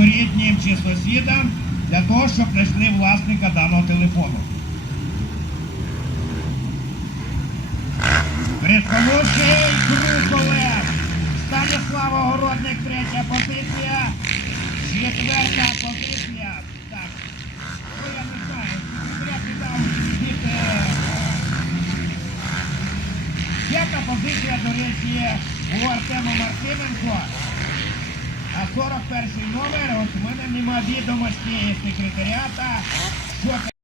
своїм рідним чи сусідам для того, щоб знайшли власника даного телефону. Предположний круг колег. Станіслав Огородник, 3-я позиція. 4-та позиція. Так, ну я не знаю, секретний дав від... 5-та позиція, до речі, у Артема Мартиненко. А 41-й номер, от у мене нема відомості секретаріата, що